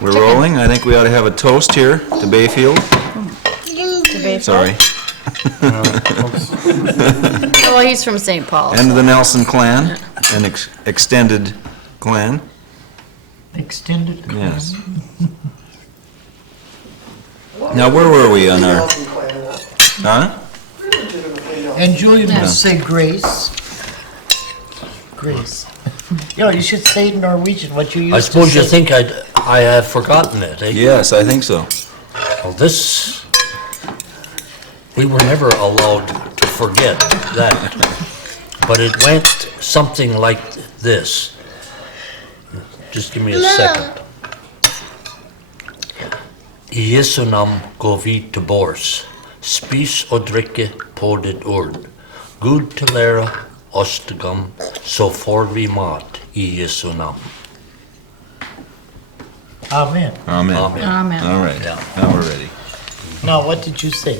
We're rolling. I think we ought to have a toast here to Bayfield. Sorry. Well, he's from St. Paul. And the Nelson clan, an extended clan. Extended clan. Yes. Now, where were we on our, huh? And Julian will say grace. Grace. You know, you should say in Norwegian what you used to say. I suppose you think I have forgotten it, eh? Yes, I think so. Well, this, we were never allowed to forget that. But it went something like this. Just give me a second. I Jesu namn går vi till bors. Spis och drikke på det ord. Gud till lära oss till gam, så får vi mat i Jesu namn. Amen. Amen. Amen. Amen. All right, Yeah. now we're ready. Now, what did you say?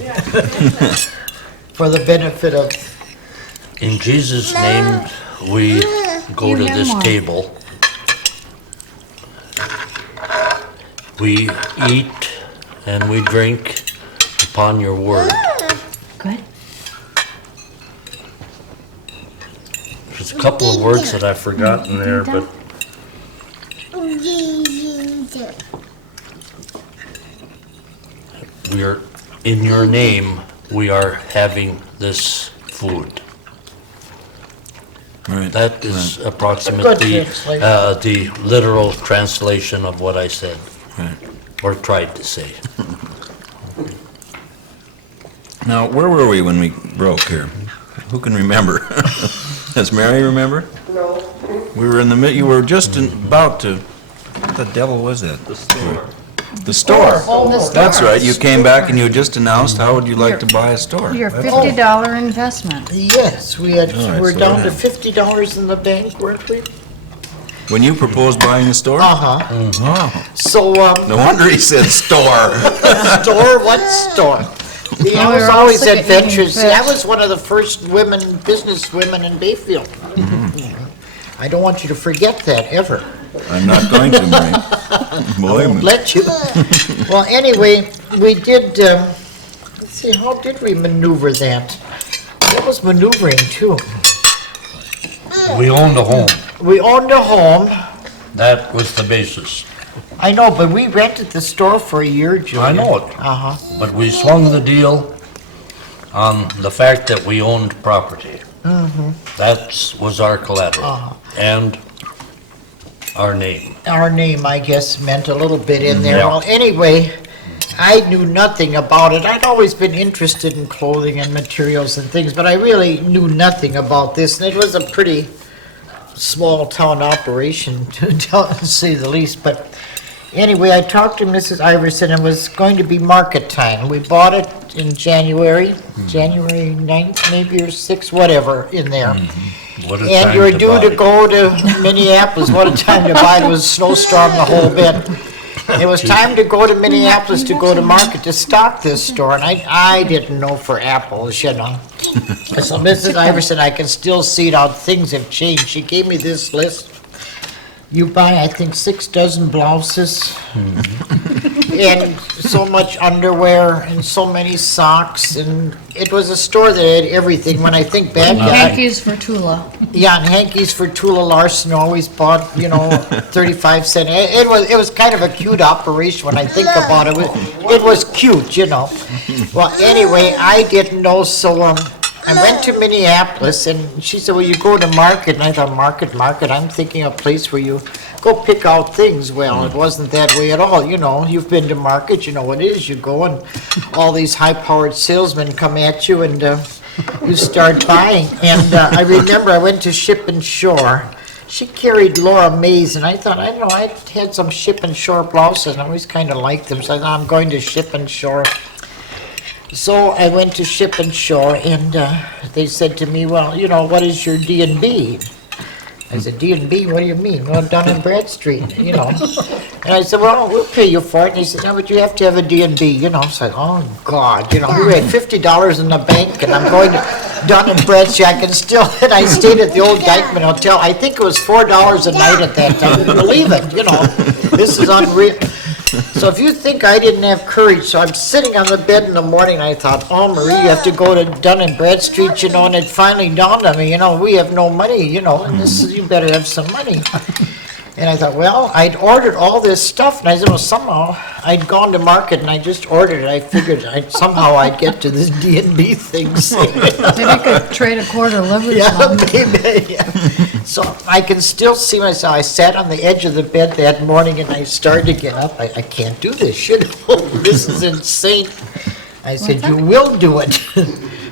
For the benefit of, In Jesus' name, we go to this table. We eat and we drink upon your word. Good. There's a couple of words that I've forgotten there, but we are, in your name, we are having this food. All right. That is approximately translation. the literal translation of what I said, Right. or tried to say. Now, where were we when we broke here? Who can remember? Does Mary remember? No. We were in the you were just about to, what the devil was that? The store. The store. That's right, you came back and you just announced, how would you like to buy a store? Your That's- $50 investment. yes, we had, All right, we're so down to then- $50 in the bank, weren't we? When you proposed buying the store? Uh-huh. Oh, So, no wonder he said store. store, what store? See, I Oh, we was were all always sick of eating adventurous. See, I fish. was one of the first business women in Bayfield. I don't want you to forget that, ever. I'm not going to, Mary. Boy, Won't let you. Well, anyway, we did, let's see, how did we maneuver that? That was maneuvering, too. We owned a home. We owned a home. That was the basis. I know, but we rented the store for a year, Julian. I know it. Uh-huh. But we swung the deal on the fact that we owned property. That was our collateral. And our name. Our name, I guess, meant a little bit in there. Yeah. Well, anyway, I knew nothing about it. I'd always been interested in clothing and materials and things, but I really knew nothing about this, and it was a pretty small-town operation, to say the least. But anyway, I talked to Mrs. Iverson, and it was going to be market time. We bought it in January 9th, maybe, or 6th, whatever, in there. What a And time you were to due buy. to go to Minneapolis, what a time to buy, it was a snowstorm the whole bit. It was time to go to Minneapolis to go to market to stock this store, and I didn't know for apples, you know. So Mrs. Iverson, I can still see it how things have changed. She gave me this list. You buy, I think, 6 dozen blouses, and so much underwear, and so many socks, and it was a store that had everything. When I think back, Hankies for Tula. yeah, and hankies for Tula Larson always bought, 35 cent. It was kind of a cute operation when I think about it. It was cute, Well, anyway, I didn't know, so I went to Minneapolis, and she said, well, you go to market, and I thought, market, I'm thinking a place where you go pick out things. Well, it wasn't that way at all, you've been to market, you know what it is, you go and all these high-powered salesmen come at you, and you start buying. And I remember I went to Ship and Shore. She carried Laura Mays, and I thought, I don't know, I had some Ship and Shore blouses, and I always kind of liked them, so I thought, I'm going to Ship and Shore. So I went to Ship and Shore, and they said to me, well, what is your D&B? I said, D&B, what do you mean? Well, Dun and Bradstreet, And I said, well, we'll pay you for it. And he said, no, but you have to have a D&B, So I said, oh, God, we had $50 in the bank, and I'm going to Dun and Bradstreet, I can still, and I stayed at the old Dykeman Hotel. I think it was $4 a night at that time. Believe it, this is unreal. So if you think I didn't have courage, so I'm sitting on the bed in the morning, and I thought, oh, Marie, you have to go to Dun and Bradstreet, and it finally dawned on me, we have no money, and you better have some money. And I thought, well, I'd ordered all this stuff, and I said, well, somehow, I'd gone to market, and I just ordered it. I figured somehow I'd get to this D&B thing. Maybe I could trade a quarter liver or Yeah, something. maybe, yeah. So I can still see myself. I sat on the edge of the bed that morning, and I started to get up. I can't do this, This is insane. I said, you will do it.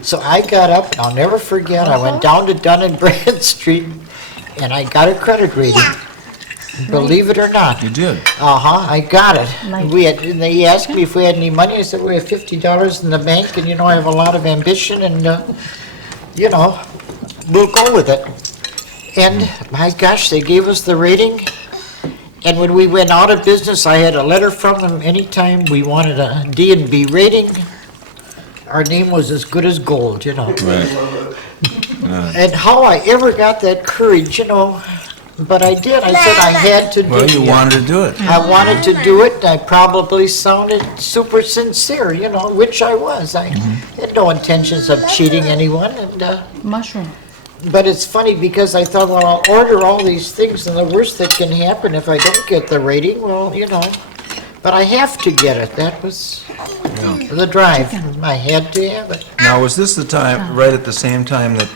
So I got up, and I'll never forget, I went down to Dun and Bradstreet, and I got a credit rating. Believe it or not. You did. I got it. Like- And they asked me if we had any money. I said, we have $50 in the bank, and, I have a lot of ambition, and, we'll go with it. And, my gosh, they gave us the rating. And when we went out of business, I had a letter from them. Anytime we wanted a D&B rating, our name was as good as gold, Right. And how I ever got that courage, but I did. I said I had to do it. Well, you wanted to do it. I wanted to do it. I probably sounded super sincere, which I was. I had no intentions of cheating anyone. And Mushroom. but it's funny because I thought, well, I'll order all these things, and the worst that can happen if I don't get the rating, well, But I have to get it. That was the drive. I had to have it. Now, was this the time, right at the same time that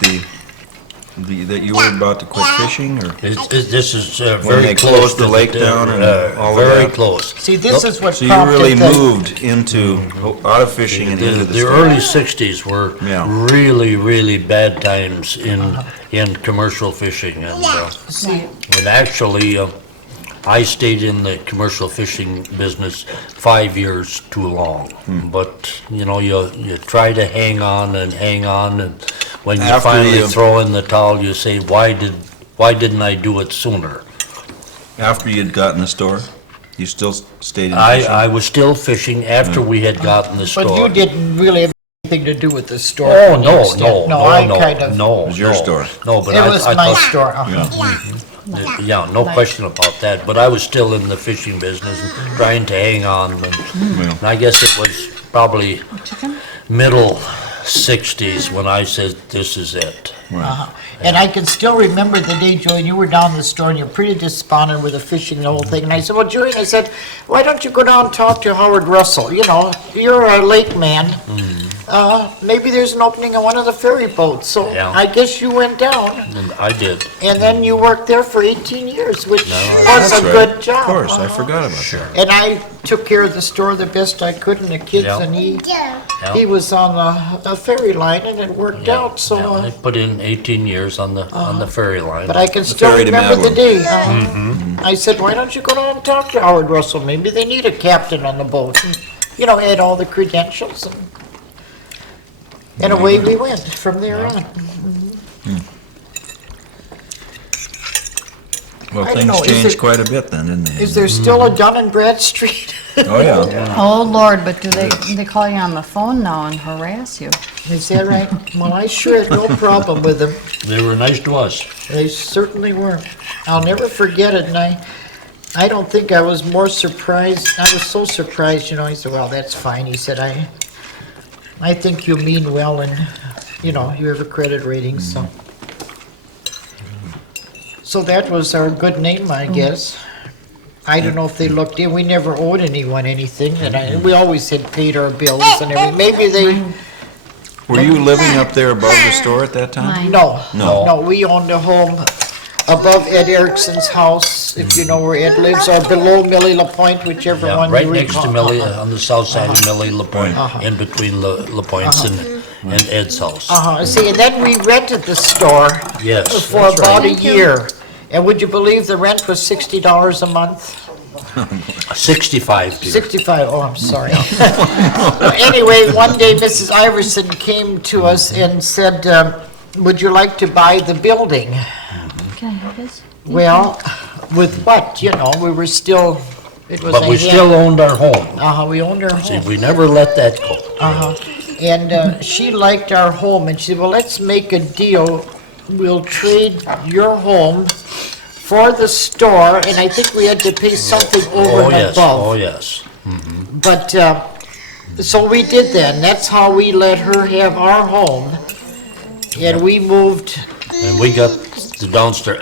that you were about to quit fishing, or? This is When very they close closed to the lake down and all of very that? close. See, this is what So you really prompted the... moved out of fishing and into the The store? early 60s were Yeah. really, really bad times in commercial fishing. See, And actually, I stayed in the commercial fishing business 5 years too long. But, you try to hang on, and when you After finally you- throw in the towel, you say, why didn't I do it sooner? After you'd gotten the store, you still stayed in fishing? I was still fishing after we had gotten the store. but you didn't really have anything to do with the store. Oh, to any no, extent. no, I no, kind of... no. It was your no. store. No, but It I was I my thought- store. Yeah, no question about that, but I was still in the fishing business, and trying to hang on, and I guess it was probably middle 60s when I said, this is it. And I can still remember the day, Julian, you were down in the store and you're pretty despondent with the fishing and the whole thing. And I said, well, Julian, I said, why don't you go down and talk to Howard Russell? You're a lake man. Maybe there's an opening on one of the ferry boats. So Yeah. I guess you went down. And I did. And then you worked there for 18 years, which was That's a right. good job. Of course, I forgot about that. And I took care of the store the best I could and the kids, Yeah. and he Yeah. was on a ferry line, and it worked out, so... Yeah, I put in 18 years on the ferry line. But I can still ferry to remember the Madeline. day. I said, why don't you go down and talk to Howard Russell? Maybe they need a captain on the boat. And, had all the credentials. And away we went from there on. Well, I don't things know, is changed it- quite a bit then, didn't they? Is there still a Dun and Bradstreet? Oh, yeah. Oh, Lord, but do they call you on the phone now and harass you? Is that right? Well, I sure had no problem with them. They were nice to us. They certainly were. I'll never forget it, and I don't think I was more surprised. I was so surprised, He said, well, that's fine. He said, I think you mean well, and, you have a credit rating, so. So that was our good name, I guess. I don't know if they looked in. We never owed anyone anything, and we always had paid our bills and everything. Maybe they, Were you living up there above the store at that time? no, No. no, we owned a home above Ed Erickson's house, if you know where Ed lives, or below Millie LaPointe, whichever Yeah, one right you next to recall. Millie, on the south side of Millie LaPointe, in between LaPointe's and Ed's house. See, and then we rented the store Yes, for that's about right. a year. And would you believe the rent was $60 a month? 65, dear. 65, oh, I'm sorry. Anyway, one day Mrs. Iverson came to us and said, would you like to buy the building? Can I have this? Well, with what, we were still, it was But we still owned our home. we owned our See, home. we never let that go. And she liked our home, and she said, well, let's make a deal. We'll trade your home for the store, and I think we had to pay something over Oh, and yes, above. oh, yes. But, so we did that, and that's how we let her have our home. And we moved, And we got the downstairs,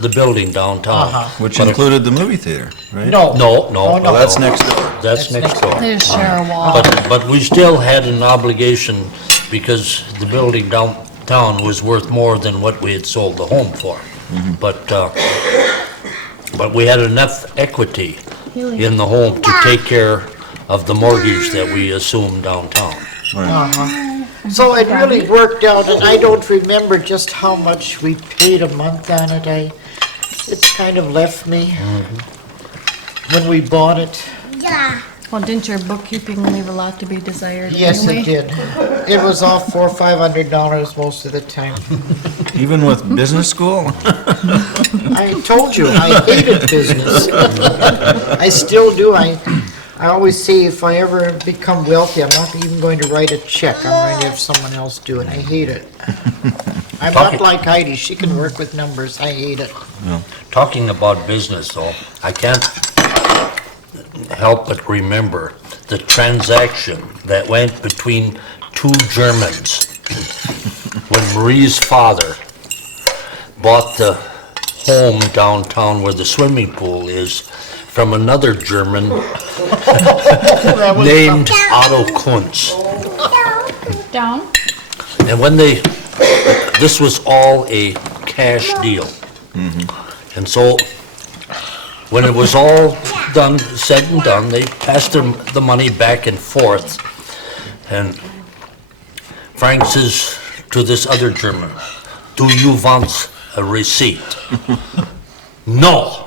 the building downtown. Which included the movie theater, right? no. No, no. Oh, no. Well, that's next door. That's next door. They just share a wall. But we still had an obligation because the building downtown was worth more than what we had sold the home for. But we had enough equity in the home to take care of the mortgage that we assumed downtown. So it really worked out, and I don't remember just how much we paid a month on it. It's kind of left me when we bought it. Well, didn't your bookkeeping leave a lot to be desired Yes, anyway? it did. It was all $400 or $500 most of the time. Even with business school? I told you, I hated business. I still do. I always say if I ever become wealthy, I'm not even going to write a check. I'm going to have someone else do it. I hate it. I'm not like Heidi. She can work with numbers. I hate it. Talking about business though, I can't help but remember the transaction that went between two Germans when Marie's father bought the home downtown where the swimming pool is from another German named Otto Kunz. Down? And when this was all a cash deal. And so, when it was all done, said and done, they passed the money back and forth. And Frank says to this other German, "Do you want a receipt?" "No.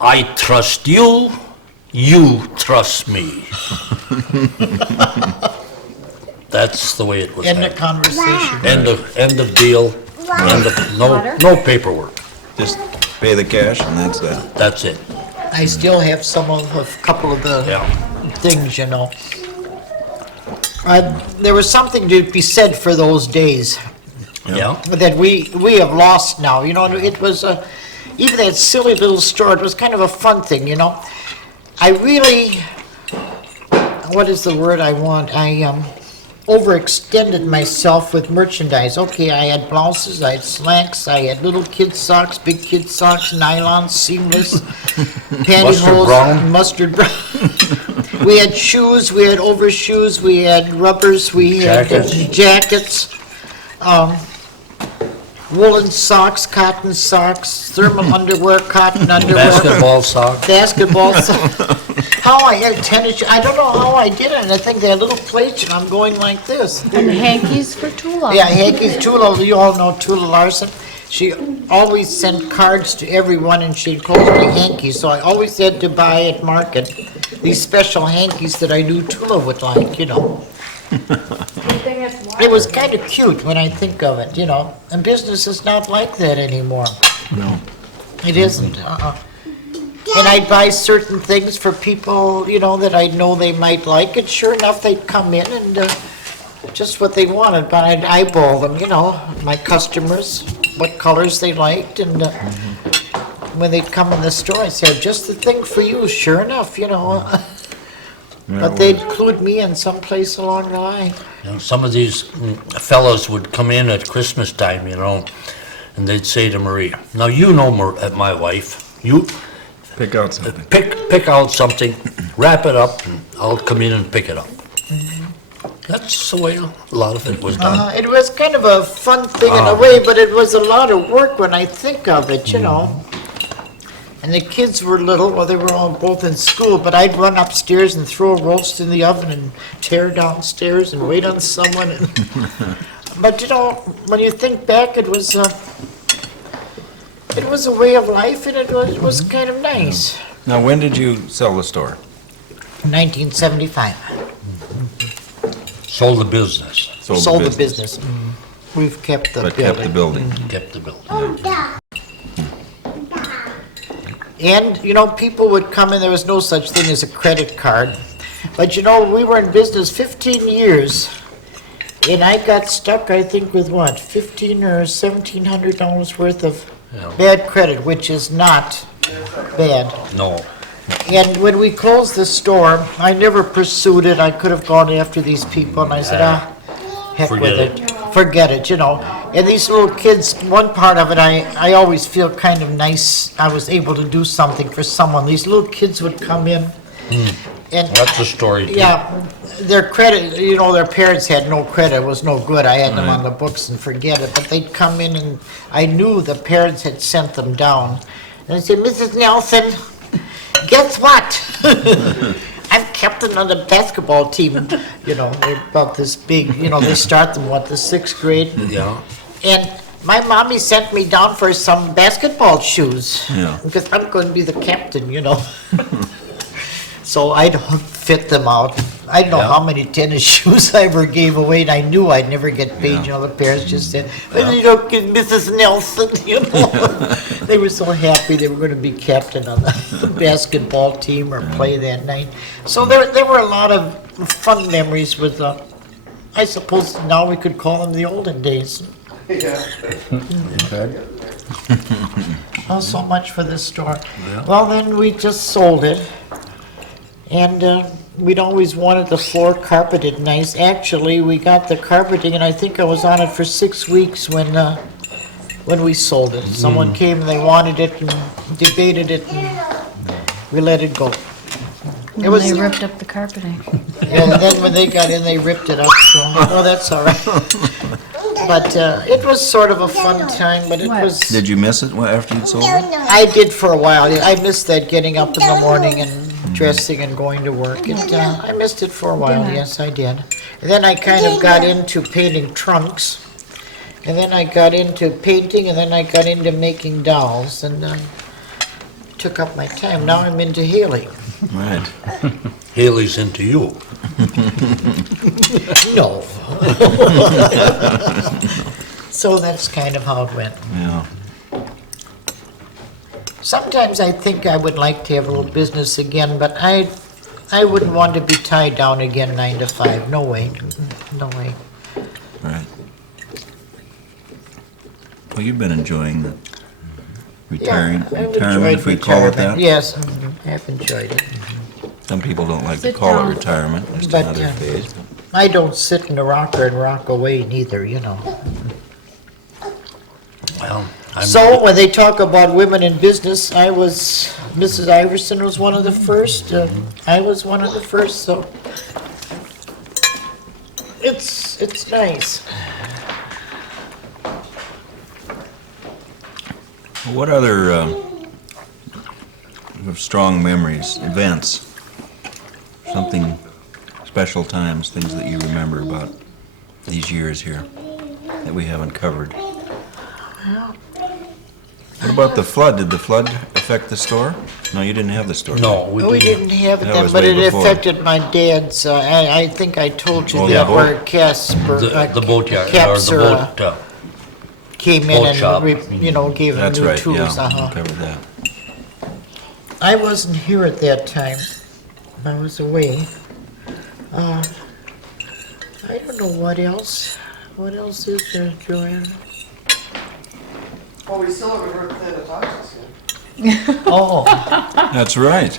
I trust you, you trust me." That's the way it was End of handled. conversation. End of deal, no paperwork. Just pay the cash and that's that. That's it. I still have some of, a couple of the Yeah. things, you know. There was something to be said for those days Yeah. that we have lost now, you know. It was, even that silly little store, it was kind of a fun thing, you know. I really, what is the word I want? I overextended myself with merchandise. Okay, I had blouses, I had slacks, I had little kid socks, big kid socks, nylon, seamless, pantyhose, brown. mustard brown. We had shoes, we had overshoes, we had rubbers, we had jackets, woolen socks, cotton socks, thermal underwear, cotton underwear. Basketball socks. Basketball socks. How I had tennis, I don't know how I did it, and I think they had little plates, and I'm going like this. And hankies for Tula. Yeah, Hankey's Tula, you all know Tula Larson. She always sent cards to everyone, and she'd call me hankies, so I always had to buy at market these special hankies that I knew Tula would like, you know. It was kind of cute when I think of it, you know, and business is not like that anymore. No. It isn't, And I'd buy certain things for people, you know, that I know they might like, and sure enough, they'd come in and just what they wanted, but I'd eyeball them, you know, my customers, what colors they liked, and when they'd come in the store, I'd say, just the thing for you, sure enough, you know. But they'd include me in someplace along the line. You know, some of these fellows would come in at Christmas time, you know, and they'd say to Marie, "Now, you know my wife, you Pick out something. pick out something, wrap it up, and I'll come in and pick it up." That's the way a lot of it was done. It was kind of a fun thing in a way, but it was a lot of work when I think of it, you know. And the kids were little, well, they were all both in school, but I'd run upstairs and throw a roast in the oven and tear downstairs and wait on someone. But, you know, when you think back, it was a way of life, and it was kind of nice. Now, when did you sell the store? 1975. Sold the business, Sold the business. We've kept the But kept the building. building. kept the building. And, you know, people would come in, there was no such thing as a credit card. But, you know, we were in business 15 years And I got stuck, I think, with what, $1,500 or $1,700 worth of Yeah. bad credit, which is not bad. No. And when we closed the store, I never pursued it. I could have gone after these people, and I said, heck with Forget it. Forget it, you know. And these little kids, one part of it, I always feel kind of nice. I was able to do something for someone. These little kids would come in, and That's a story, too. yeah, their credit, you know, their parents had no credit, it was no good. I had them on the books and forget it. But they'd come in and I knew the parents had sent them down. And I'd say, Mrs. Nelson, guess what? I'm captain of the basketball team. You know, they're about this big, you know, they start them, what, the 6th grade? Yeah. And my mommy sent me down for some basketball shoes. Yeah. Because I'm going to be the captain, you know. So I'd fit them out. I don't know Yeah. how many tennis shoes I ever gave away, and I knew I'd never get paid. Yeah. You know, the parents just said, well, you know, Mrs. Nelson, you know. They were so happy they were going to be captain on the basketball team or play that night. So there were a lot of fun memories with, I suppose now we could call them the olden days. Oh, so much for this store. Well, then we just sold it. And we'd always wanted the floor carpeted nice. Actually, we got the carpeting, and I think I was on it for 6 weeks when we sold it. Someone came and they wanted it and debated it, and we let it go. It And was, they ripped up the carpeting. and then when they got in, they ripped it up, so, well, that's all right. But it was sort of a fun time, but it What? was, Did you miss it after you'd sold it? I did for a while. I missed that getting up in the morning and dressing and going to work. And I missed it for a while, Dinner. yes, I did. And then I kind of got into painting trunks. And then I got into painting, and then I got into making dolls, and took up my time. Now I'm into Haley. Right. Haley's into you. No. So that's kind of how it went. Yeah. Sometimes I think I would like to have a little business again, but I wouldn't want to be tied down again 9 to 5. No way. No way. Right. Well, you've been enjoying the Yeah, I've retirement, enjoyed if we call it retirement. that. Yes, I've enjoyed it. Some people don't like to Sit call down. it retirement, just But, another phase. I don't sit in the rocker and rock away neither, you know. Well, So when they talk about women in business, Mrs. Iverson was one of the first. I was one of the first, so it's nice. What other strong memories, events, something, special times, things that you remember about these years here that we haven't covered? What about the flood? Did the flood affect the store? No, you didn't have the store. no, We we didn't. didn't have it That then, was but way it before. affected my dad's, I think I told you Oh, that the where boat? Casper. The boatyard, or Caps the are, boat, came in boat shop. and, gave him That's new right, tools, yeah, covered that. I wasn't here at that time. I was away. I don't know what else. What else is there, Joanne? Well, we still haven't heard from Natasha's yet. Oh, That's right.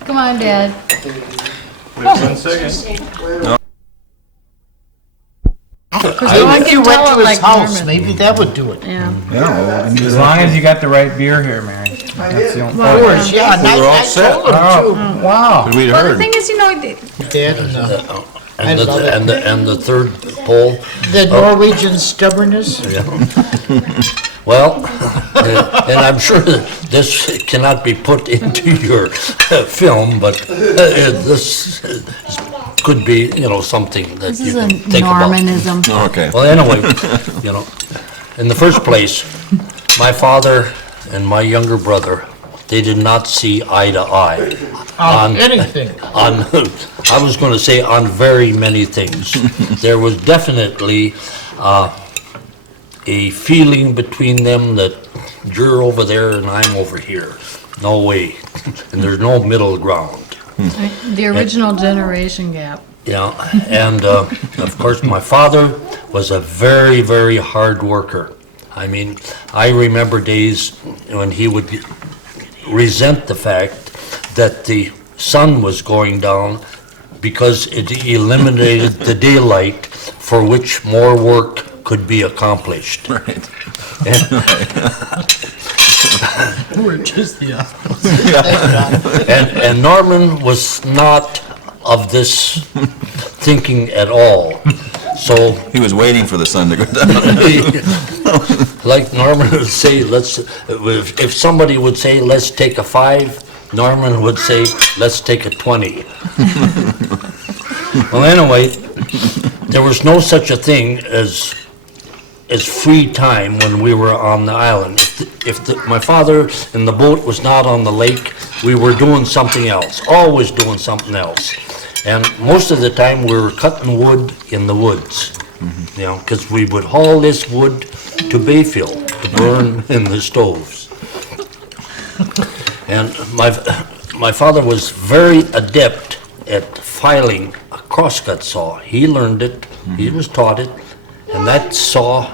Come on, Dad. Because no one if can you went tell to him his like house, Norman. maybe that would do it. Yeah. Yeah, well, we can do As that. long as you got the right beer here, Mary. That's the only. Well, Yours, yeah, and We were all I set. told him Oh, wow. But we'd Well, the heard. thing is, Dad, and, I And love it. and the third poll, the Norwegian stubbornness. well, and I'm sure that this cannot be put into your film, but this could be, something that this you is a can think about. Normanism. Okay. Well, anyway, in the first place, my father and my younger brother, they did not see eye to eye on Anything. I was going to say on very many things. There was definitely a feeling between them that you're over there and I'm over here. No way. And there's no middle ground. The original generation gap. Yeah, and of course, my father was a very, very hard worker. I mean, I remember days when he would resent the fact that the sun was going down because it eliminated the daylight for which more work could be accomplished. Right. We're just the And Norman was not of this thinking at all. So, He was waiting for the sun to go down. like Norman would say, if somebody would say, let's take a 5, Norman would say, let's take a 20. Well, anyway, there was no such a thing as free time when we were on the island. My father and the boat was not on the lake, we were doing something else, always doing something else. And most of the time, we were cutting wood in the woods, you know, because we would haul this wood to Bayfield to burn in the stoves. And my father was very adept at filing a crosscut saw. He learned it, he was taught it, and that saw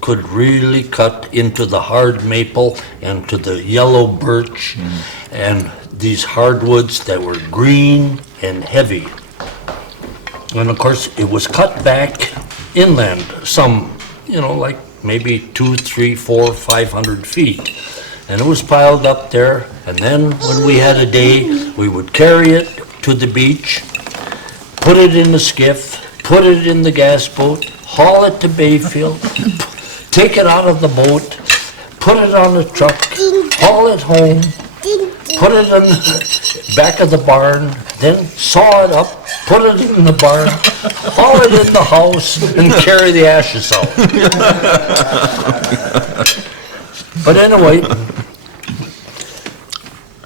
could really cut into the hard maple and to the yellow birch and these hardwoods that were green and heavy. And of course, it was cut back inland some, you know, like maybe 2, 3, 4, 500 feet. And it was piled up there, and then when we had a day, we would carry it to the beach, put it in the skiff, put it in the gas boat, haul it to Bayfield, take it out of the boat, put it on the truck, haul it home, put it in the back of the barn, then saw it up, put it in the barn, haul it in the house, and carry the ashes out. But anyway,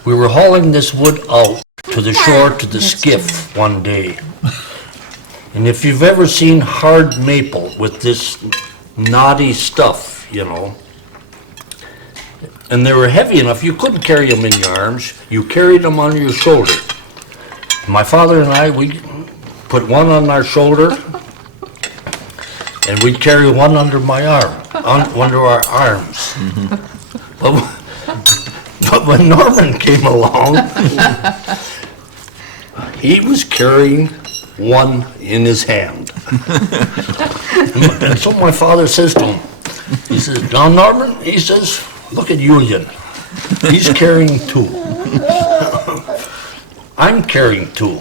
we were hauling this wood out to the shore, to the skiff one day. And if you've ever seen hard maple with this knotty stuff, you know, and they were heavy enough, you couldn't carry them in your arms, you carried them on your shoulder. My father and I, we put one on our shoulder, and we'd carry one under my arm, under our arms. But when Norman came along, he was carrying one in his hand. And so my father says to him, he says, "Now, Norman," he says, "look at Julian. He's carrying 2. I'm carrying 2.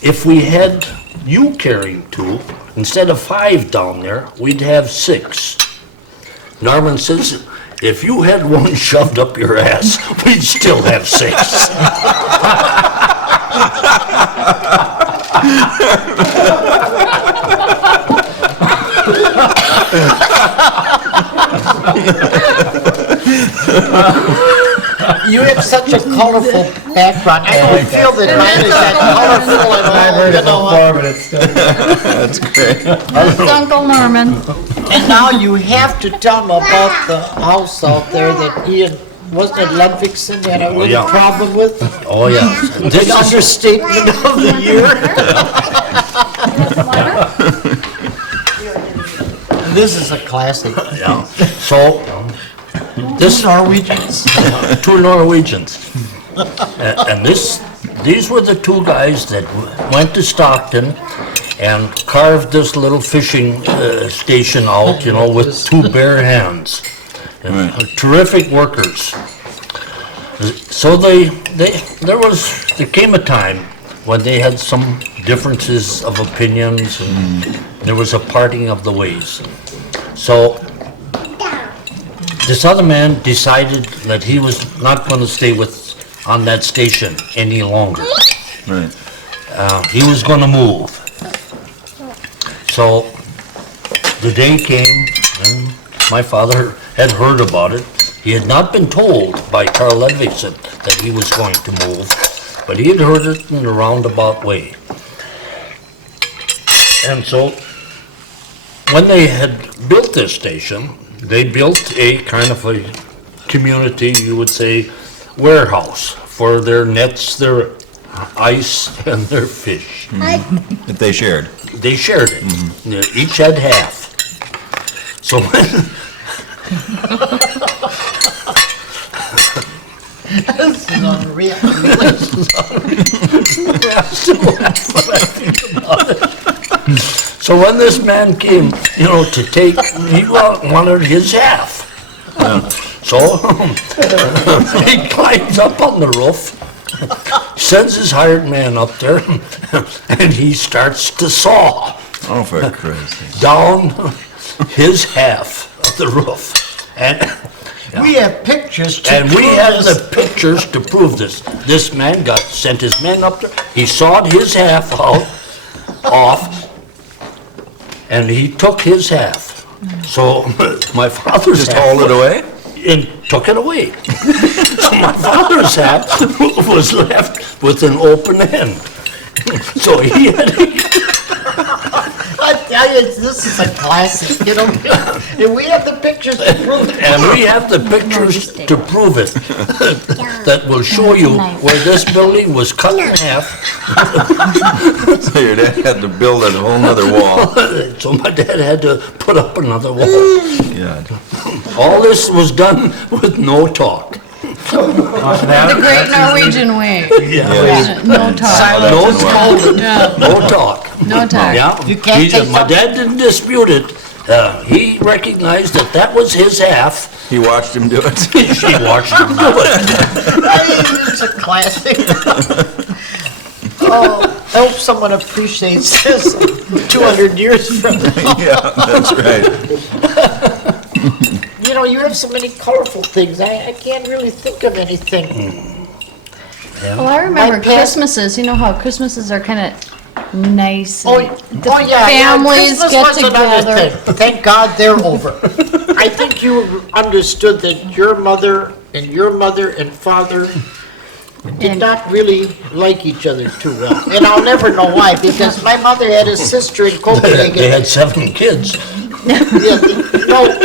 If we had you carrying 2, instead of 5 down there, we'd have 6. Norman says, "If you had one shoved up your ass, we'd still have 6. You have such a colorful background. I don't feel that mine is that colorful at I've all, heard you it know. before, but it's still. That's great. It's Uncle Norman. And now you have to tell them about the house out there that Ian, wasn't it Ludvigsen, had a little yeah. problem with? Oh, yeah. This The is, understatement of the year. This is a classic. yeah. So, this Norwegians. 2 Norwegians. And these were the 2 guys that went to Stockton and carved this little fishing station out, you know, with 2 bare hands. And terrific workers. So there came a time when they had some differences of opinions and there was a parting of the ways. So this other man decided that he was not going to stay on that station any longer. Right. He was going to move. So the day came, and my father had heard about it. He had not been told by Carl Ludvigsen that he was going to move, but he had heard it in a roundabout way. And so when they had built this station, they built a kind of a community, you would say, warehouse for their nets, their ice and their fish. If they shared. They shared it. Yeah, each had half. So when, This is unreal. so when this man came, to take, he wanted his half. So he climbs up on the roof, sends his hired man up there, and he starts to saw Oh, for Christ's sake. down his half of the roof. We have pictures to And we prove have this. the pictures to prove this. This man sent his men up there, he sawed his half off, and he took his half. So my father's Just half. hauled it away? And took it away. So my father's half was left with an open end. So he had, I tell you, this is a classic, And we have the pictures to prove it. and we have the pictures to prove it, that will show you where this building was cut in half. So your dad had to build a whole nother wall. So my dad had to put up another wall. Yeah. All this was done with no talk. The great Norwegian way. Yeah. No talk. No talk. Yeah, No talk. no talk. Yeah, You can't take my something- dad didn't dispute it. He recognized that was his half. He watched him do it. She watched him do it. It's a classic. Oh, I hope someone appreciates this 200 years from now. Yeah, that's right. You have so many colorful things. I can't really think of anything. Well, I remember My past- Christmases, you know how Christmases are kind of nice. Oh, and the yeah. families Christmas get was another together. thing. Thank God they're over. I think you understood that your mother and father did And- not really like each other too well. And I'll never know why, because my mother had a sister in They Copenhagen. had 7 kids. Yeah,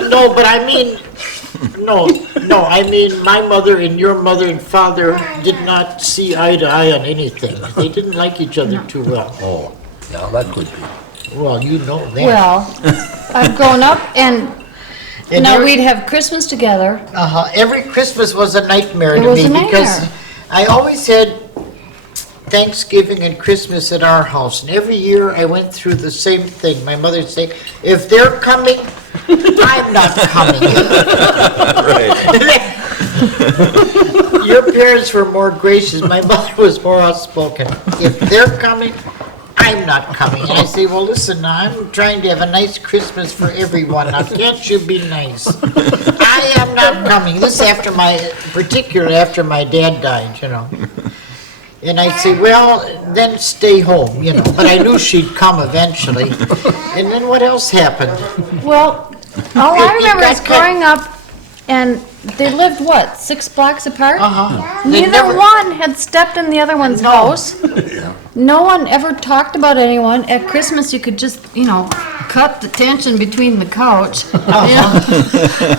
no, but I mean, I mean, my mother and your mother and father did not see eye to eye on anything. They didn't like each other too well. Oh, yeah, that could be. Well, you know that. Well, I've grown up and And now every- we'd have Christmas together. Every Christmas was a nightmare It to was me a because nightmare. I always had Thanksgiving and Christmas at our house, and every year I went through the same thing. My mother would say, "If they're coming, I'm not coming." Right. Your parents were more gracious. My mother was more outspoken. If they're coming, I'm not coming. And I say, well, listen, I'm trying to have a nice Christmas for everyone. Now, can't you be nice? I am not coming. This particularly after my dad died, And I'd say, well, then stay home, But I knew she'd come eventually. And then what else happened? Well, all I You remember is got- growing up and they lived, 6 blocks apart? They Neither never- one had stepped in the other one's No. house. No one ever talked about anyone. At Christmas, you could just, cut the tension between the couch. Yeah.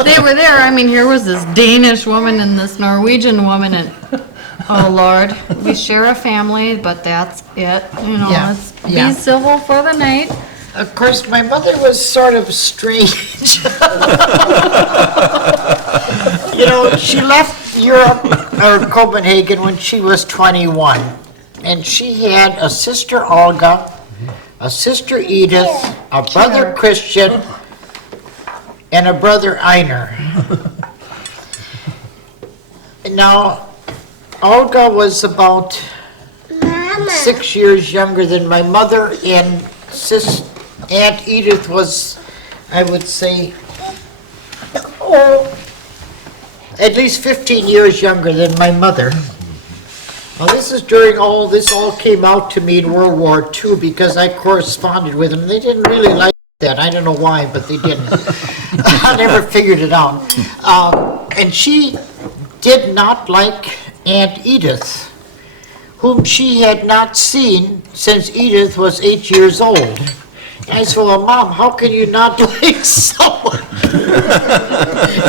They were there. I mean, here was this Danish woman and this Norwegian woman and, oh Lord, we share a family, but that's it. Yeah. Let's Yeah. be civil for the night. Of course, my mother was sort of strange. She left Europe, or Copenhagen, when she was 21. And she had a sister Olga, a sister Edith, a brother Christian, and a brother Einar. Now, Olga was about 6 years younger than my mother, and Aunt Edith was, I would say, at least 15 years younger than my mother. Well, this is during this all came out to me in World War II because I corresponded with them. They didn't really like that. I don't know why, but they didn't. I never figured it out. And she did not like Aunt Edith, whom she had not seen since Edith was 8 years old. I said, well, Mom, how can you not like someone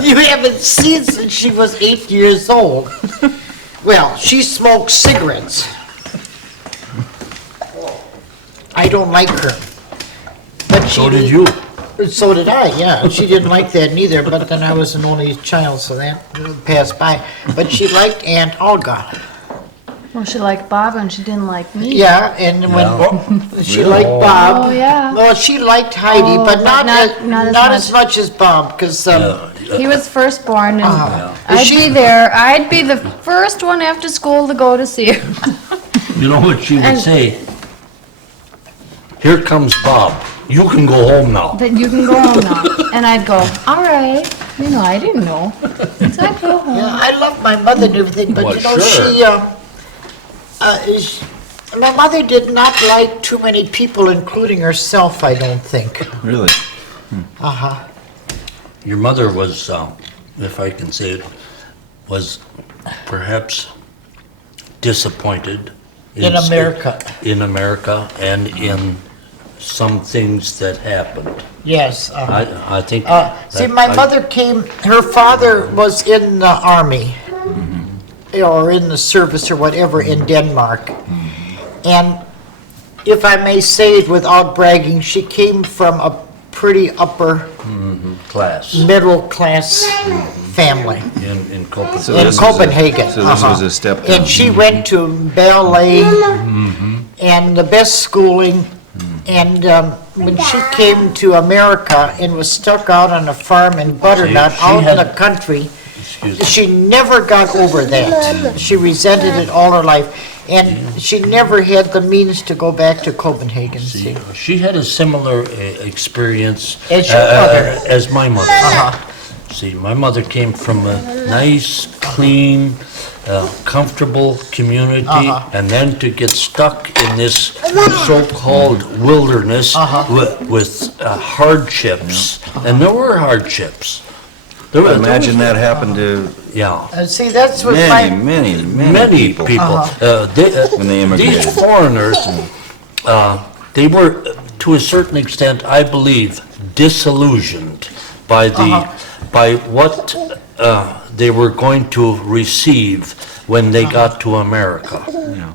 you haven't seen since she was 8 years old? Well, she smoked cigarettes. I don't like her. But she, So did you. So did I, yeah. She didn't like that neither, but then I was an only child, so that passed by. But she liked Aunt Olga. Well, she liked Bob and she didn't like me. Yeah, and when she liked Bob. Oh, yeah. Well, she liked Heidi, Oh, but but not as much as Bob, because, He was firstborn and Is I'd she- be there. I'd be the first one after school to go to see her. You know what she would And- say? Here comes Bob. You can go home now. That you can go home now. And I'd go, all right. You know, I didn't know. So I'd go home. yeah, I love my mother and everything, but Well, you know, sure. my mother did not like too many people, including herself, I don't think. Really? Uh-huh. Your mother was, if I can say it, was perhaps disappointed. In America. In America and in some things that happened. Yes. I think. See, that my I- mother came, her father was in the army, or in the service or whatever in Denmark. And if I may say it without bragging, she came from a pretty upper Class middle class family in Copenhagen. So in this was a- Copenhagen. so this was uh-huh. a step down. And she went to ballet and the best schooling. And when she came to America and was stuck out on a farm in Butternut, she out in had- the country, Excuse me. she never got over that. She resented it all her life. And she never had the means to go back to Copenhagen. See? She had a similar experience As your mother. as my mother. Uh-huh. See, my mother came from a nice, clean, comfortable community, and then to get stuck in this so-called wilderness with hardships, and there were hardships. There Imagine that happened to Yeah. See, that's what many, my... many, many Many people. people. When they immigrated. These foreigners, they were, to a certain extent, I believe, disillusioned by by what they were going to receive when they got to America. Yeah.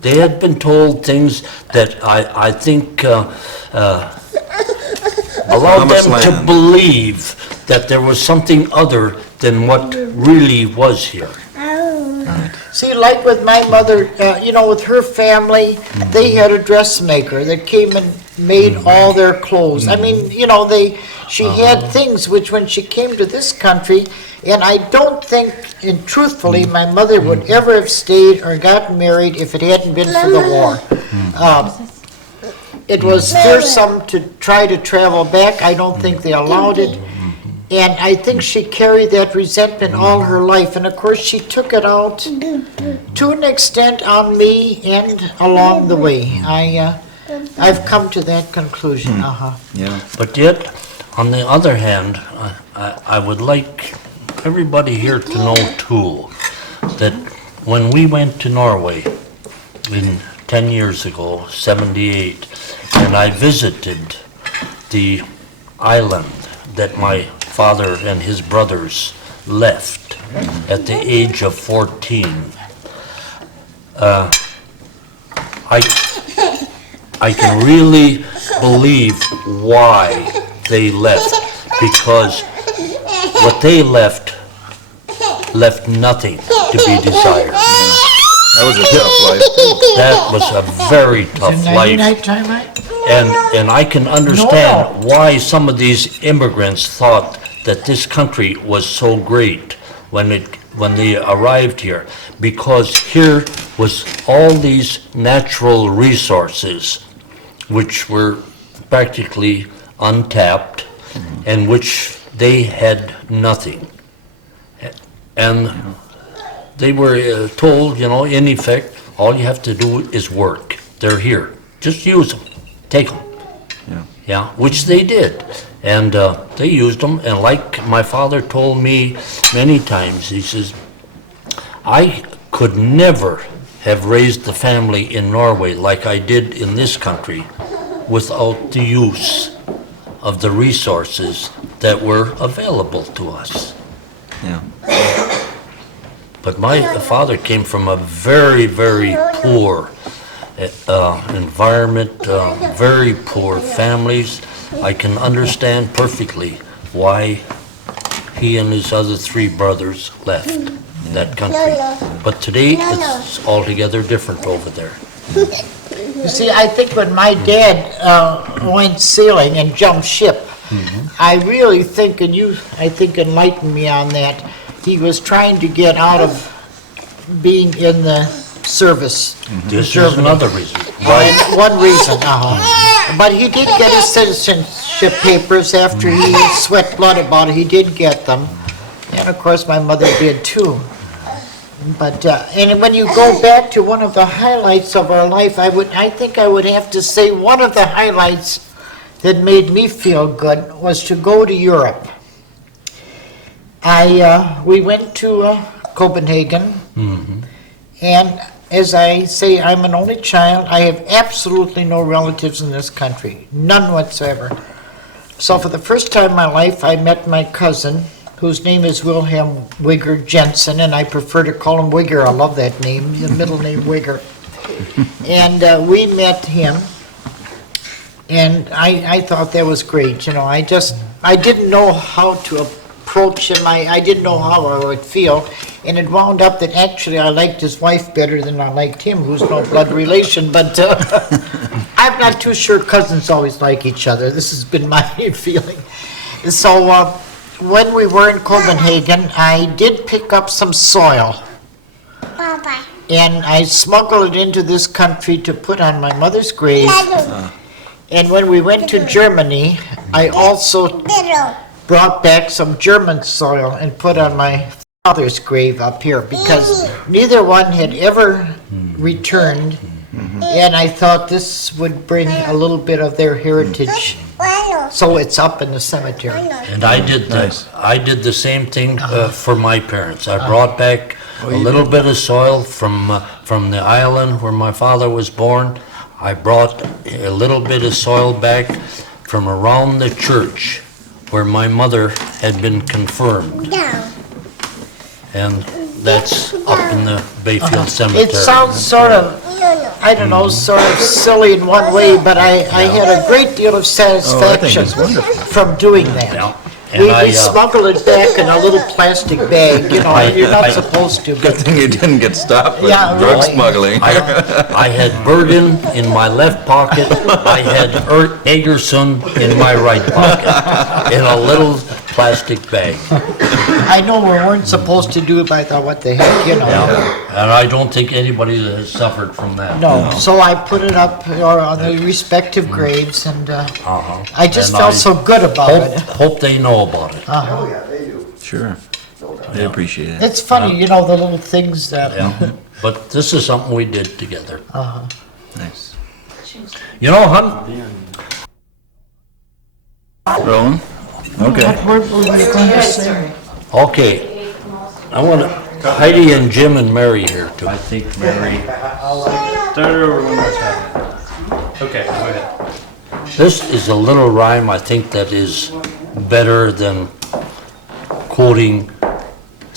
They had been told things that I think allowed Promised them to land. believe that there was something other than what really was here. See, like with my mother, you know, with her family, they had a dressmaker that came and made all their clothes. I mean, you know, she had things which when she came to this country, and I don't think, and truthfully, my mother would ever have stayed or gotten married if it hadn't been for the war. It was fearsome to try to travel back. I don't think they allowed it. And I think she carried that resentment all her life. And of course, she took it out to an extent on me and along the way. I've come to that conclusion. Yeah. But yet, on the other hand, I would like everybody here to know too, that when we went to Norway 10 years ago, 78, and I visited the island that my father and his brothers left at the age of 14, I can really believe why they left, because what they left nothing to be desired. That was a tough life. That was a very tough life. Night time, right? And I can understand why some of these immigrants thought that this country was so great when they arrived here, because here was all these natural resources which were practically untapped and which they had nothing. And they were told, you know, in effect, all you have to do is work. They're here. Just use them. Take them. Yeah, which they did. And they used them. And like my father told me many times, he says, I could never have raised the family in Norway like I did in this country without the use of the resources that were available to us. Yeah. But my father came from a very, very poor environment, very poor families. I can understand perfectly why he and his other 3 brothers left that country. But today, it's altogether different over there. You see, I think when my dad went sailing and jumped ship, I really think, and you, I think, enlightened me on that, he was trying to get out of being in the service. This is another reason. One reason, But he did get his citizenship papers after he sweat blood about it. He did get them. And of course, my mother did too. But, and when you go back to one of the highlights of our life, I think I would have to say one of the highlights that made me feel good was to go to Europe. We went to Copenhagen, and as I say, I'm an only child. I have absolutely no relatives in this country, none whatsoever. So for the first time in my life, I met my cousin, whose name is Wilhelm Wigger Jensen, and I prefer to call him Wigger. I love that name, the middle name Wigger. And we met him, and I thought that was great. You know, I didn't know how to approach him. I didn't know how I would feel. And it wound up that actually I liked his wife better than I liked him, who's no blood relation. But I'm not too sure cousins always like each other. This has been my feeling. So when we were in Copenhagen, I did pick up some soil. And I smuggled it into this country to put on my mother's grave. And when we went to Germany, I also brought back some German soil and put on my father's grave up here, because neither one had ever returned, and I thought this would bring a little bit of their heritage, so it's up in the cemetery. And I did this. I did the same thing for my parents. I brought back a little bit of soil from the island where my father was born. I brought a little bit of soil back from around the church where my mother had been confirmed. And that's up in the Bayfield Cemetery. It sounds sort of, I don't know, sort of silly in one way, but I had a great deal of satisfaction from doing that. We smuggled it back in a little plastic bag, you know, you're not supposed to. Good thing you didn't get stopped with Yeah, drug really. smuggling. I had Burden in my left pocket, I had Eggerson in my right pocket, in a little plastic bag. I know we weren't supposed to do it, but I thought, what the heck, you know. And I don't think anybody has suffered from that. No, so I put it up on the respective graves, and I just And felt so good about it. Hope they know about it. Oh, yeah, they do. Sure. They appreciate it. It's funny, you know, the little things that, Yeah. But this is something we did together. Nice. You know, hon, Roland? Okay. What were we going to say? okay, I want Heidi and Jim and Mary here too. I think Mary. Start it over one more time. Okay, go ahead. This is a little rhyme, I think, that is better than quoting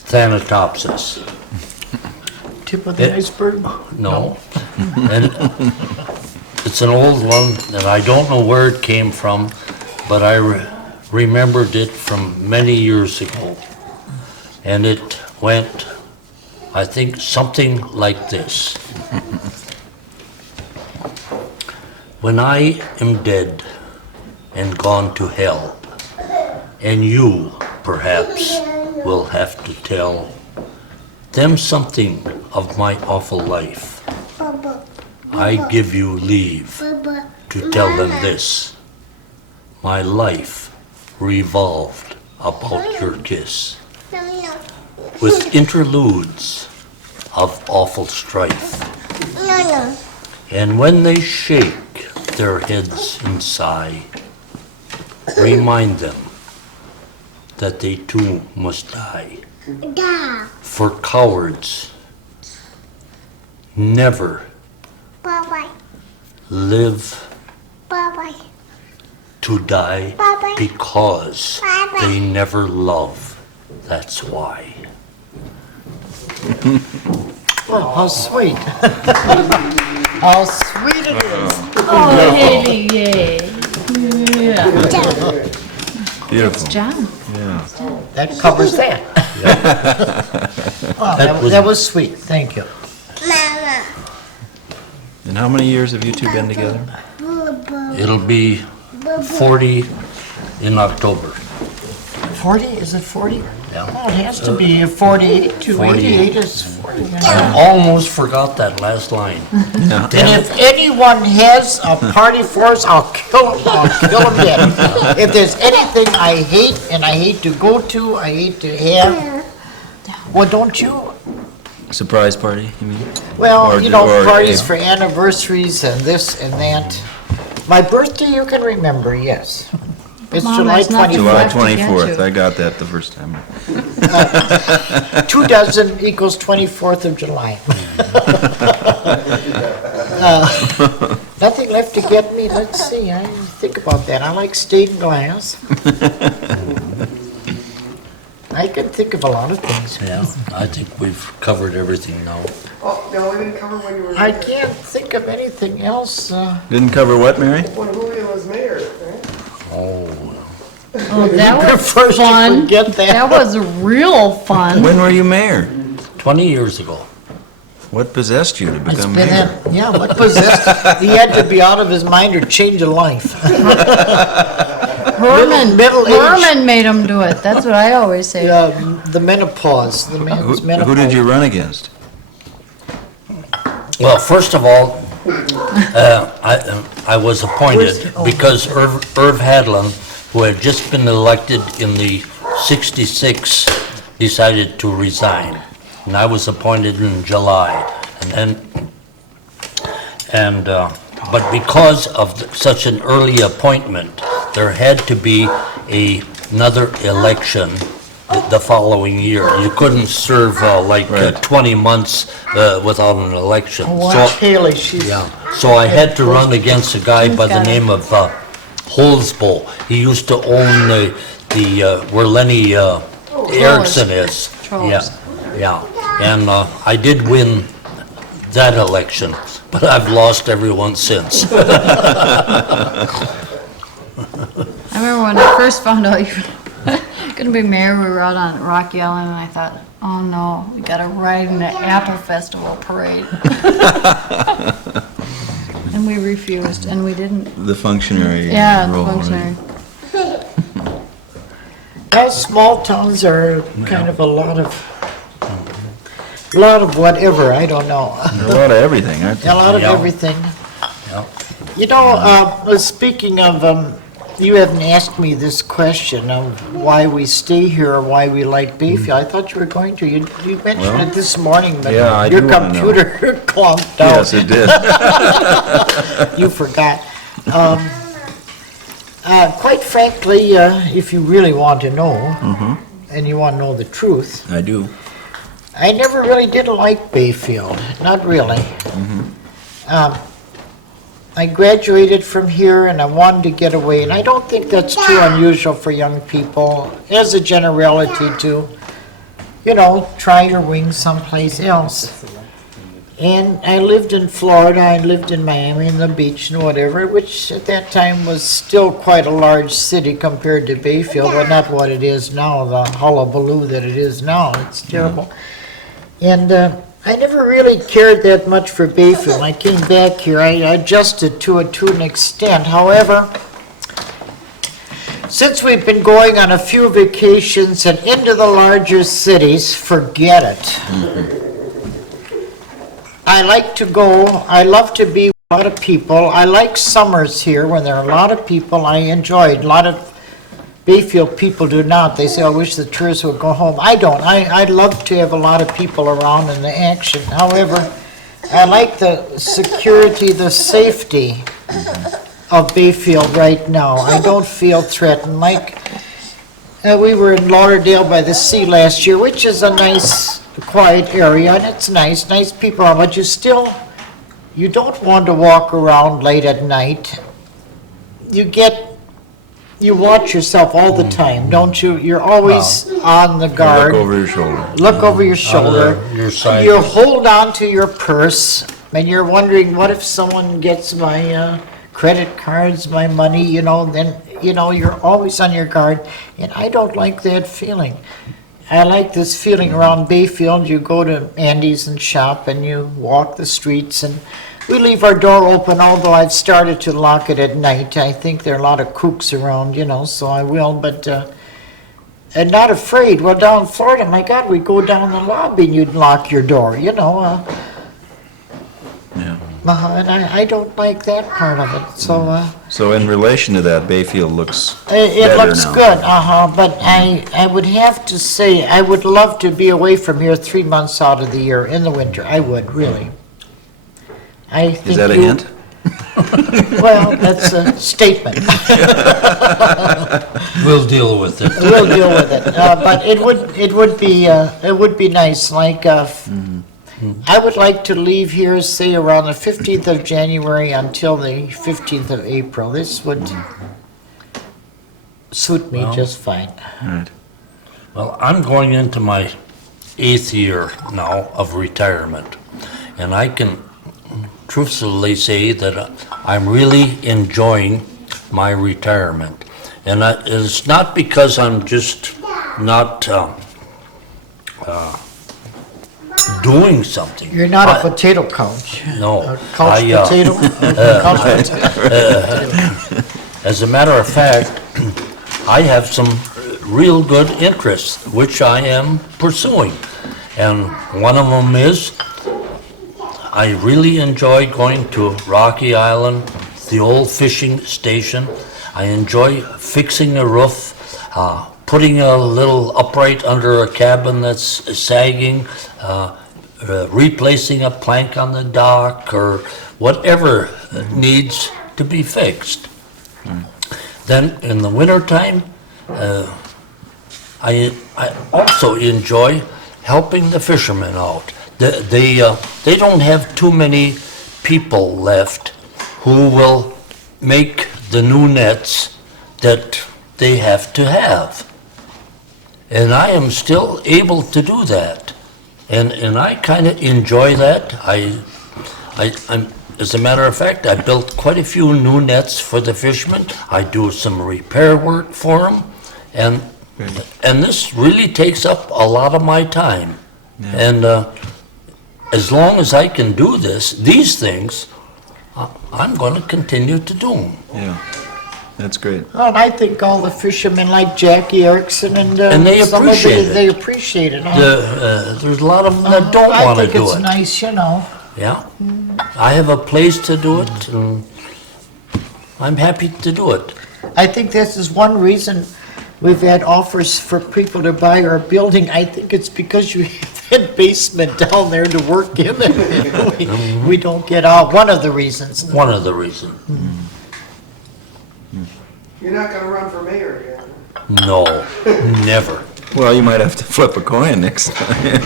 Thanatopsis. tip of the iceberg. No. And it's an old one, and I don't know where it came from, but I remembered it from many years ago. And it went, I think, something like this. When I am dead and gone to hell, and you, perhaps, will have to tell them something of my awful life, I give you leave to tell them this. My life revolved about your kiss, with interludes of awful strife. And when they shake their heads and sigh, remind them that they too must die. For cowards never live to die because they never love. That's why. Oh, how sweet. How sweet it is. Oh, Haley, yay. Yeah. Beautiful. John. That covers that. Wow, that was sweet, thank you. And how many years have you two been together? It'll be 40 in October. 40, is it 40? Yeah. Oh, it has to be 48, 288 is 40. I almost forgot that last line. And if anyone has a party for us, I'll kill them dead. If there's anything I hate, and I hate to go to, I hate to have, well, don't you? Surprise party, you mean? Well, Or- you know, or, parties yeah. for anniversaries and this and that. My birthday, you can remember, yes. It's Mom, July there's nothing 24th. July left to get 24th, you. I got that the first time. 2 dozen equals 24th of July. Nothing left to get me, let's see, I think about that. I like stained glass. I can think of a lot of things. Yeah, I think we've covered everything now. Oh, no, we didn't cover when you were I mayor. can't think of anything else. Didn't cover what, Mary? When Julian was mayor, right? Oh, Oh, that was First you fun. forget that. That was real fun. When were you mayor? 20 years ago. What possessed you to It's become been mayor? that, yeah, what possessed, he had to be out of his mind or change a life. Herman, middle age. Herman made him do it. That's what I always say. The menopause, the man's menopause. Who did you run against? Well, first of all, I was appointed because Irv Hadlin, who had just been elected in the 66, decided to resign. And I was appointed in July. But because of such an early appointment, there had to be another election the following year. You couldn't serve Right. 20 months without an election. Watch Haley, she's. Yeah, so I had to run against a guy by the got it. name of Holzbo. He used to own where Lenny Erickson is. Trolls. Yeah. And I did win that election, but I've lost everyone since. I remember when I first found out you were gonna be mayor, we were out on Rocky Island, and I thought, oh no, we gotta ride in the Apple Festival parade. And we refused, and we didn't. The functionary. Yeah, the role, right? functionary. Well, small towns are kind of a lot of whatever, I don't know. A lot of everything, aren't A there? lot of Yeah. everything. Yeah. You know, speaking of, you haven't asked me this question of why we stay here or why we like Bayfield. I thought you were going to. You mentioned Well, it this morning, but yeah, I your do wanna know. computer clumped out. Yes, it did. You forgot. Quite frankly, if you really want to know, and you want to know the truth, I do. I never really did like Bayfield, not really. I graduated from here and I wanted to get away, and I don't think that's too unusual for young people, as a generality to, you know, try your wings someplace else. And I lived in Florida, I lived in Miami, and the beach and whatever, which at that time was still quite a large city compared to Bayfield, but not what it is now, the hullabaloo that it is now, it's terrible. And I never really cared that much for Bayfield. I came back here, I adjusted to it to an extent. However, since we've been going on a few vacations and into the larger cities, forget it. I like to go, I love to be with a lot of people. I like summers here when there are a lot of people. I enjoy it. A lot of Bayfield people do not. They say, I wish the tourists would go home. I don't. I'd love to have a lot of people around and the action. However, I like the security, the safety of Bayfield right now. I don't feel threatened. Like, we were in Lauderdale by the sea last year, which is a nice, quiet area, and it's nice people, but you don't want to walk around late at night. You watch yourself all the time, don't you? You're always on the guard. Look over your shoulder. Look over your shoulder. Your side. You hold on to your purse. And you're wondering, what if someone gets my credit cards, my money, then, you're always on your guard. And I don't like that feeling. I like this feeling around Bayfield. You go to Andy's and shop and you walk the streets, and we leave our door open, although I've started to lock it at night. I think there are a lot of kooks around, so I will, but, and not afraid. Well, down in Florida, my God, we'd go down the lobby and you'd lock your door, Yeah. and I don't like that part of it, so, So in relation to that, Bayfield looks it better looks now. good, but I would have to say, I would love to be away from here 3 months out of the year, in the winter, I would, really. I think Is that a you- hint? Well, that's a statement. We'll deal with it. We'll deal with it, but it would be nice, like, I would like to leave here, say, around the 15th of January until the 15th of April. This would suit me just fine. All right. Well, I'm going into my 8th year now of retirement, and I can truthfully say that I'm really enjoying my retirement. And it's not because I'm just not doing something. You're not a potato couch. No. A couch I, potato? Couch potato. As a matter of fact, I have some real good interests, which I am pursuing. And one of them is, I really enjoy going to Rocky Island, the old fishing station. I enjoy fixing a roof, putting a little upright under a cabin that's sagging, replacing a plank on the dock, or whatever needs to be fixed. Then in the wintertime, I also enjoy helping the fishermen out. They don't have too many people left who will make the new nets that they have to have. And I am still able to do that. And I kind of enjoy that. I'm, as a matter of fact, I built quite a few new nets for the fishermen. I do some repair work for them. And this really takes up a lot of my time. And as long as I can do these things, I'm going to continue to do them. Yeah, that's great. Well, and I think all the fishermen like Jackie Erickson and they some of appreciate the- it. They appreciate it. huh? There's a lot of them that don't want to I do think it's it. nice, Yeah, I have a place to do it, and I'm happy to do it. I think this is one reason we've had offers for people to buy our building. I think it's because you have that basement down there to work in. We don't get out, one of the reasons. One of the reasons. You're not gonna run for mayor again. No, never. Well, you might have to flip a coin next time.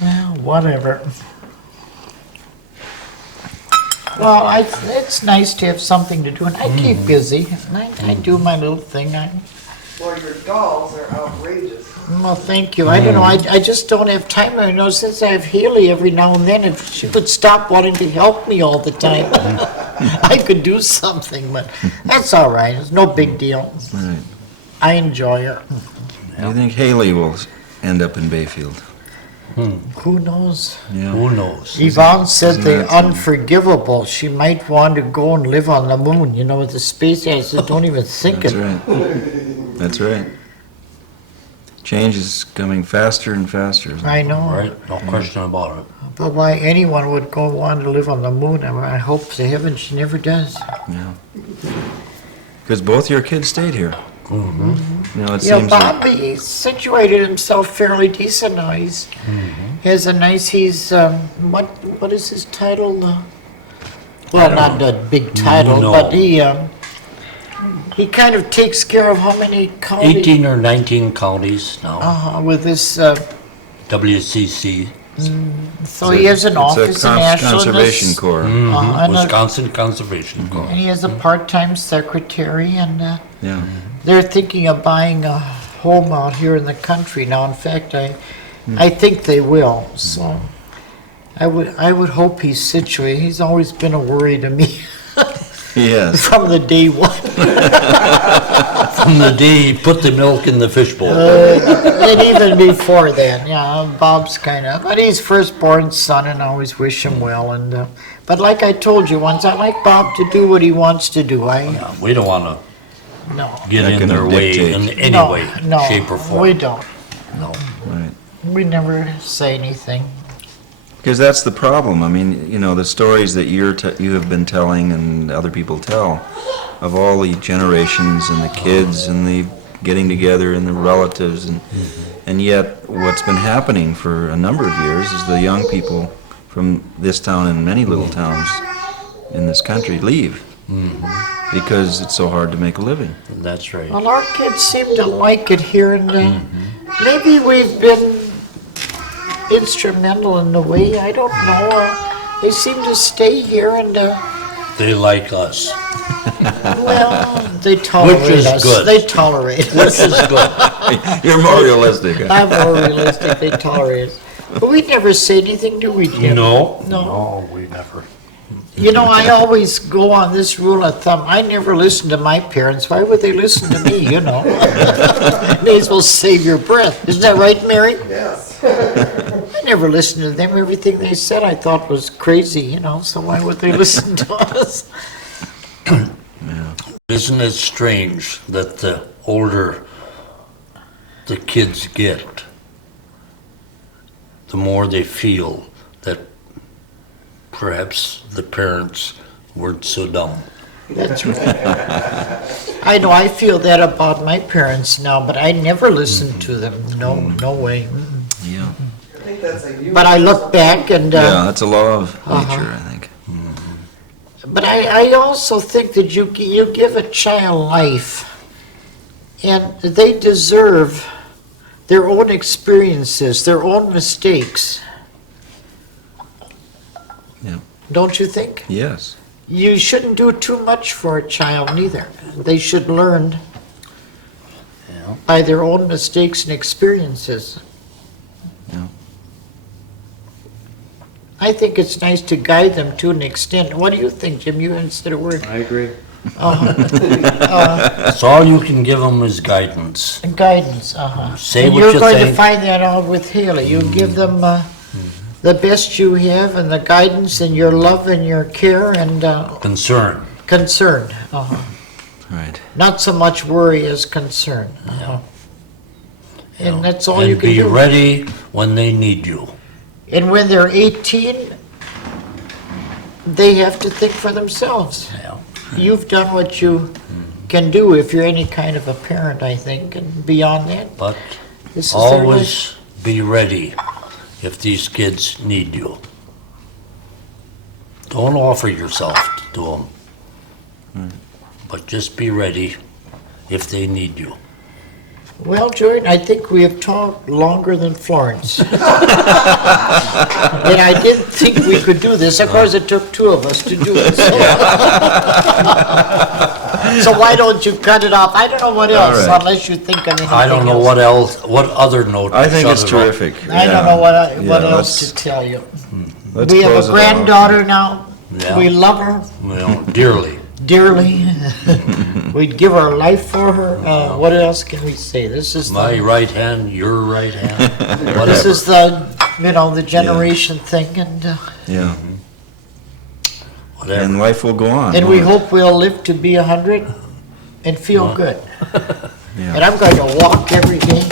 Well, whatever. Well, it's nice to have something to do, and I keep busy, and I do my little thing. Well, your dolls are outrageous. Well, thank you. I don't know, I just don't have time. I know since I have Haley every now and then, if she would stop wanting to help me all the time, I could do something, but that's all right. It's no big deal. Right. I enjoy her. Do you think Haley will end up in Bayfield? Who knows? Yeah. Who knows? Yvonne said Isn't the that something? unforgivable. She might want to go and live on the moon, with the space. I said, don't even think That's it. right. That's right. Change is coming faster and faster. isn't it? I know. Right, no question about it. But why anyone would go want to live on the moon, I hope to heaven she never does. Yeah. Because both your kids stayed here. Mm-hmm. It Yeah, seems like, Bobby situated himself fairly decent now. He's has a nice. He's what is his title? Well, not a big title, No. but he kind of takes care of how many counties? 18 or 19 counties now, With this, WCC, so he has an office it's in a Ashland. conservation corps. And, Wisconsin Conservation Corps. and he has a part-time secretary, and Yeah. they're thinking of buying a home out here in the country now. In fact, I think they will, so I would hope he's situated. He's always been a worry to me Yes. from the day one. From the day he put the milk in the fishbowl. And even before then, yeah, Bob's but he's firstborn son and I always wish him well. And but like I told you once, I like Bob to do what he wants to do. We don't want No. to get Not in gonna their way dictate. in any No, way, no, shape, or form. we don't. No. Right. We never say anything. Because that's the problem. I mean, the stories that you have been telling and other people tell of all the generations and the kids and the getting together and the relatives and yet what's been happening for a number of years is the young people from this town and many little towns in this country leave because it's so hard to make a living. That's right. Well, our kids seem to like it here, and maybe we've been instrumental in the way. I don't know. They seem to stay here, and They like us, well, they tolerate Which is us. good. They tolerate which us. is good. You're more realistic. Huh? I'm more realistic. They tolerate us. But we never say anything, do we, Jim? No, No. no, we never. I always go on this rule of thumb. I never listen to my parents. Why would they listen to me, May as well save your breath. Isn't that right, Mary? Yes. I never listened to them. Everything they said I thought was crazy, so why would they listen to us? Isn't it strange that the older the kids get, the more they feel that perhaps the parents weren't so dumb? That's right. I know, I feel that about my parents now, but I never listened to them. No way. Yeah. I think that's a huge. But I look back and, Yeah, that's a law of nature, I think. but I also think that you give a child life, and they deserve their own experiences, their own mistakes. Yeah. Don't you think? Yes. You shouldn't do too much for a child neither. They should learn Yeah. by their own mistakes and experiences. Yeah. I think it's nice to guide them to an extent. What do you think, Jim? You instead of word. I agree. That's all you can give them is guidance. Guidance, Say And what you're you going to think. find that out with Haley. You give them the best you have and the guidance and your love and your care and Concern. concern. Right. Not so much worry as concern. And that's all you And can be do. ready when they need you. And when they're 18, they have to think for themselves. Yeah. You've done what you can do if you're any kind of a parent, I think, and beyond that, But this is their life. always be ready if these kids need you. Don't offer yourself to them. But just be ready if they need you. Well, Jordan, I think we have talked longer than Florence. And I didn't think we could do this. Of course, it took two of us to do it. So why don't you cut it off? I don't know what else, right. unless you think of anything I don't know else. what else, what other note. I to think shut it's it off. terrific. I don't know what else to tell you. Let's We have close a it off. granddaughter now. Yeah. We love her Well, dearly. dearly. We'd give our life for her. What else can we say? This is My the, right hand, your right hand, this whatever. is the, the generation thing, and Yeah. Whatever. And life will go on. and we won't hope we'll live to be 100 and feel good. Yeah. And I'm going to walk every day.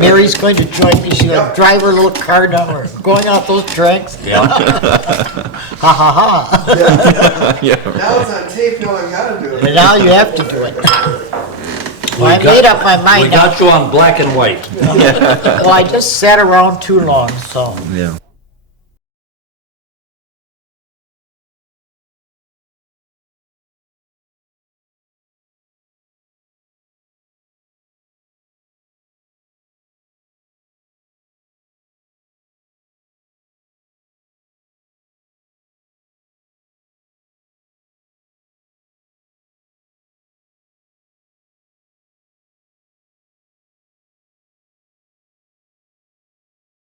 Mary's going to join me. She's going to drive her little car down. We're going out those tracks. Yeah, Ha ha ha. Yeah. Now it's on tape knowing how to do it. And now you have to do it. Well, I We made got- up my mind we now. got you on black and white. Well, I just sat around too long, so. Yeah.